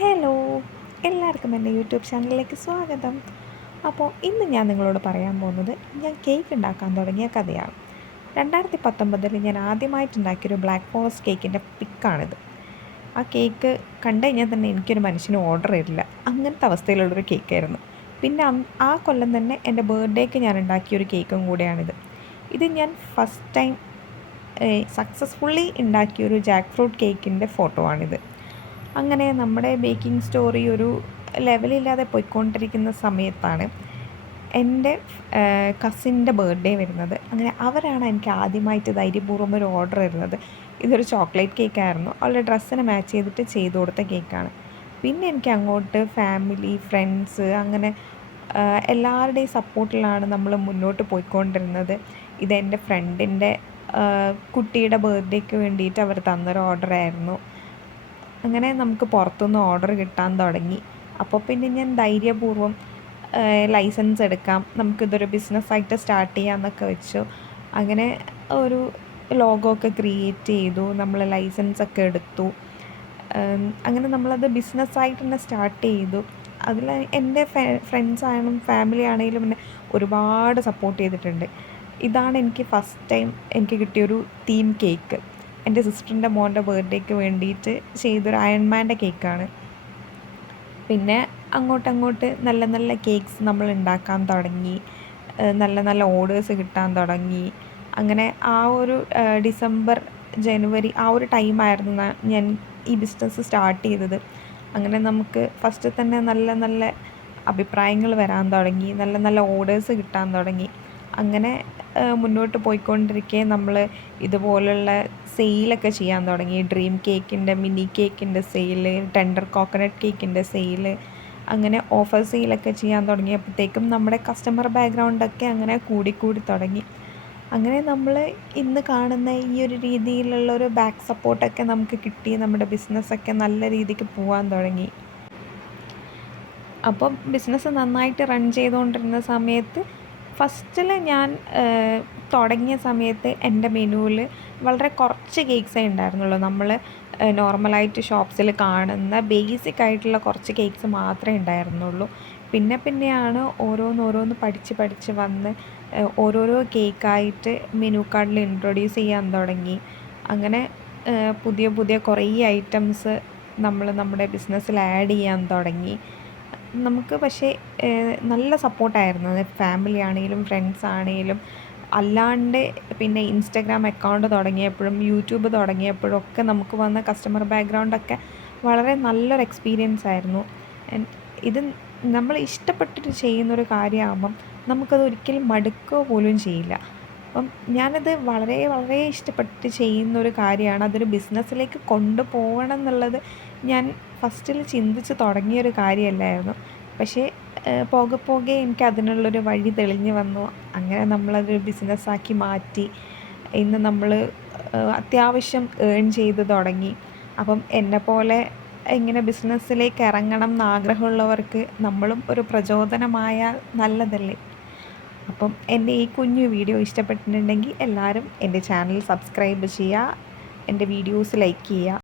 Hello എല്ലാവർക്കും എന്റെ YouTube ചാനലിലേക്ക് സ്വാഗതം. അപ്പോൾ ഇന്ന് ഞാൻ നിങ്ങളോട് പറയാൻ പോകുന്നത് ഞാൻ കേക്ക് ഉണ്ടാക്കാൻ തുടങ്ങിയ കഥയാണ്. രണ്ടായിരത്തി പത്തൊമ്പതിൽ ഞാൻ ആദ്യമായിട്ട് ഉണ്ടാക്കിയൊരു ബ്ലാക്ക് ഫോറസ്റ്റ് കേക്കിന്റെ പിക്കാണിത് ആ കേക്ക് കണ്ടു കഴിഞ്ഞാൽ തന്നെ എനിക്കൊരു മനുഷ്യന് ഓർഡർ ഇല്ല അങ്ങനത്തെ അവസ്ഥയിലുള്ളൊരു കേക്കായിരുന്നു പിന്നെ ആ കൊല്ലം തന്നെ എന്റെ ബർത്ത്ഡേക്ക് ഞാൻ ഉണ്ടാക്കിയൊരു കേക്കും കൂടെയാണിത്. ഇത് ഞാൻ ഫസ്റ്റ് ടൈം സക്സസ്ഫുള്ളി ഉണ്ടാക്കിയൊരു ജാക്ക് ഫ്രൂട്ട് കേക്കിന്റെ ഫോട്ടോ ആണിത്. അങ്ങനെ നമ്മുടെ ബേക്കിംഗ് സ്റ്റോറി ഒരു ലെവലില്ലാതെ പോയിക്കൊണ്ടിരിക്കുന്ന സമയത്താണ് എന്റെ കസിന്റെ ബർത്ത്ഡേ വരുന്നത്. അങ്ങനെ അവരാണ് എനിക്ക് ആദ്യമായിട്ട് ധൈര്യപൂർവം ഒരു ഓർഡർ വരുന്നത് ഇതൊരു ചോക്ലേറ്റ് കേക്കായിരുന്നു അവളുടെ ഡ്രസ്സിനെ മാച്ച് ചെയ്തിട്ട് ചെയ്തു കൊടുത്ത കേക്കാണ് പിന്നെ എനിക്ക് അങ്ങോട്ട് ഫാമിലി ഫ്രണ്ട്സ് അങ്ങനെ എല്ലാവരുടെയും സപ്പോർട്ടിലാണ് നമ്മൾ മുന്നോട്ട് പോയിക്കൊണ്ടിരുന്നത്. ഇതെന്റെ ഫ്രണ്ടിന്റെ കുട്ടിയുടെ ബർത്ത്ഡേക്ക് വേണ്ടിയിട്ട് അവർ തന്നൊരു ഓർഡറായിരുന്നു അങ്ങനെ നമുക്ക് പുറത്തുനിന്ന് ഓർഡർ കിട്ടാൻ തുടങ്ങി. അപ്പോൾ പിന്നെ ഞാൻ ധൈര്യപൂർവം ലൈസൻസ് എടുക്കാം. നമുക്കിതൊരു ബിസിനസ്സായിട്ട് സ്റ്റാർട്ട് ചെയ്യാമെന്നൊക്കെ വെച്ചു. അങ്ങനെ ഒരു ലോഗോ ഒക്കെ ക്രിയേറ്റ് ചെയ്തു. നമ്മൾ ലൈസൻസ് ഒക്കെ എടുത്തു. അങ്ങനെ നമ്മളത് ബിസിനസ്സായിട്ട് തന്നെ സ്റ്റാർട്ട് ചെയ്തു. അതിൽ എന്റെ ഫ്രണ്ട്സ് ആണെങ്കിലും ഫാമിലി ആണെങ്കിലും എന്നെ ഒരുപാട് സപ്പോർട്ട് ചെയ്തിട്ടുണ്ട്. ഇതാണ് എനിക്ക് ഫസ്റ്റ് ടൈം എനിക്ക് കിട്ടിയൊരു തീം കേക്ക് എന്റെ സിസ്റ്ററിന്റെ മോന്റെ ബർത്ത്ഡേക്ക് വേണ്ടിയിട്ട് ചെയ്തൊരു അയൺമാന്റെ കേക്കാണ് പിന്നെ അങ്ങോട്ടങ്ങോട്ട് നല്ല നല്ല കേക്ക്സ് നമ്മൾ ഉണ്ടാക്കാൻ തുടങ്ങി. നല്ല നല്ല ഓർഡേഴ്സ് കിട്ടാൻ തുടങ്ങി. അങ്ങനെ ആ ഒരു ഡിസംബർ ജനുവരി ആ ഒരു ടൈമായിരുന്നു ഞാൻ ഈ ബിസിനസ് സ്റ്റാർട്ട് ചെയ്തത്. അങ്ങനെ നമുക്ക് ഫസ്റ്റ് തന്നെ നല്ല നല്ല അഭിപ്രായങ്ങൾ വരാൻ തുടങ്ങി. നല്ല നല്ല ഓർഡേഴ്സ് കിട്ടാൻ തുടങ്ങി. അങ്ങനെ മുന്നോട്ട് പോയിക്കൊണ്ടിരിക്കെ നമ്മൾ ഇതുപോലുള്ള സെയിലൊക്കെ ചെയ്യാൻ തുടങ്ങി. ഡ്രീം കേക്കിന്റെ മിനി കേക്കിന്റെ സെയിൽ ടെൻഡർ കോക്കനട്ട് കേക്കിന്റെ സെയിൽ അങ്ങനെ ഓഫർ സെയിലൊക്കെ ചെയ്യാൻ തുടങ്ങിയപ്പോഴത്തേക്കും നമ്മുടെ കസ്റ്റമർ ബാക്ക്ഗ്രൗണ്ടൊക്കെ അങ്ങനെ കൂടിക്കൂടി തുടങ്ങി. അങ്ങനെ നമ്മൾ ഇന്ന് കാണുന്ന ഈ ഒരു രീതിയിലുള്ള ഒരു ബാക്ക് സപ്പോർട്ടൊക്കെ നമുക്ക് കിട്ടി. നമ്മുടെ ബിസിനസ്സൊക്കെ നല്ല രീതിക്ക് പോകാൻ തുടങ്ങി. അപ്പം ബിസിനസ് നന്നായിട്ട് റൺ ചെയ്തുകൊണ്ടിരുന്ന സമയത്ത് ഫസ്റ്റിൽ ഞാൻ തുടങ്ങിയ സമയത്ത് എന്റെ മെനുവിൽ വളരെ കുറച്ച് കേക്ക്സേ ഉണ്ടായിരുന്നുള്ളൂ. നമ്മൾ നോർമലായിട്ട് ഷോപ്സിൽ കാണുന്ന ബേസിക് ആയിട്ടുള്ള കുറച്ച് കേക്ക്സ് മാത്രമേ ഉണ്ടായിരുന്നുള്ളൂ. പിന്നെ പിന്നെയാണ് ഓരോന്നോരോന്ന് പഠിച്ച് പഠിച്ച് വന്ന് ഓരോരോ കേക്കായിട്ട് മെനു കാർഡിൽ ഇൻട്രൊഡ്യൂസ് ചെയ്യാൻ തുടങ്ങി. അങ്ങനെ പുതിയ പുതിയ കുറേ ഐറ്റംസ് നമ്മൾ നമ്മുടെ ബിസിനസ്സിൽ ആഡ് ചെയ്യാൻ തുടങ്ങി. നമുക്ക് പക്ഷേ നല്ല സപ്പോർട്ടായിരുന്നു. ഫാമിലി ആണെങ്കിലും ഫ്രണ്ട്സ് ആണെങ്കിലും. അല്ലാണ്ട് പിന്നെ ഇൻസ്റ്റഗ്രാം അക്കൗണ്ട് തുടങ്ങിയപ്പോഴും യൂട്യൂബ് തുടങ്ങിയപ്പോഴും ഒക്കെ നമുക്ക് വന്ന കസ്റ്റമർ ബാക്ക്ഗ്രൗണ്ടൊക്കെ വളരെ നല്ലൊരു എക്സ്പീരിയൻസ് ആയിരുന്നു. ഇത് നമ്മൾ ഇഷ്ടപ്പെട്ടിട്ട് ചെയ്യുന്നൊരു കാര്യമാകുമ്പം നമുക്കത് ഒരിക്കലും മടുക്കുക പോലും ചെയ്യില്ല. അപ്പം ഞാനത് വളരെ വളരെ ഇഷ്ടപ്പെട്ട് ചെയ്യുന്നൊരു കാര്യമാണ്. അതൊരു ബിസിനസ്സിലേക്ക് കൊണ്ടുപോകണം എന്നുള്ളത് ഞാൻ ഫസ്റ്റിൽ ചിന്തിച്ച് തുടങ്ങിയൊരു കാര്യമല്ലായിരുന്നു. പക്ഷേ പോകെ പോകെ എനിക്ക് അതിനുള്ളൊരു വഴി തെളിഞ്ഞു വന്നു. അങ്ങനെ നമ്മളതൊരു ബിസിനസ്സാക്കി മാറ്റി. ഇന്ന് നമ്മൾ അത്യാവശ്യം ഏൺ ചെയ്ത് തുടങ്ങി. അപ്പം എന്നെ പോലെ ഇങ്ങനെ ബിസിനസ്സിലേക്ക് ഇറങ്ങണം എന്ന് ആഗ്രഹമുള്ളവർക്ക് നമ്മളും ഒരു പ്രചോദനമായാൽ നല്ലതല്ലേ? അപ്പം എന്റെ ഈ കുഞ്ഞു വീഡിയോ ഇഷ്ടപ്പെട്ടിട്ടുണ്ടെങ്കിൽ എല്ലാവരും എന്റെ ചാനൽ സബ്സ്ക്രൈബ് ചെയ്യുക എന്റെ വീഡിയോസ് ലൈക്ക് ചെയ്യുക.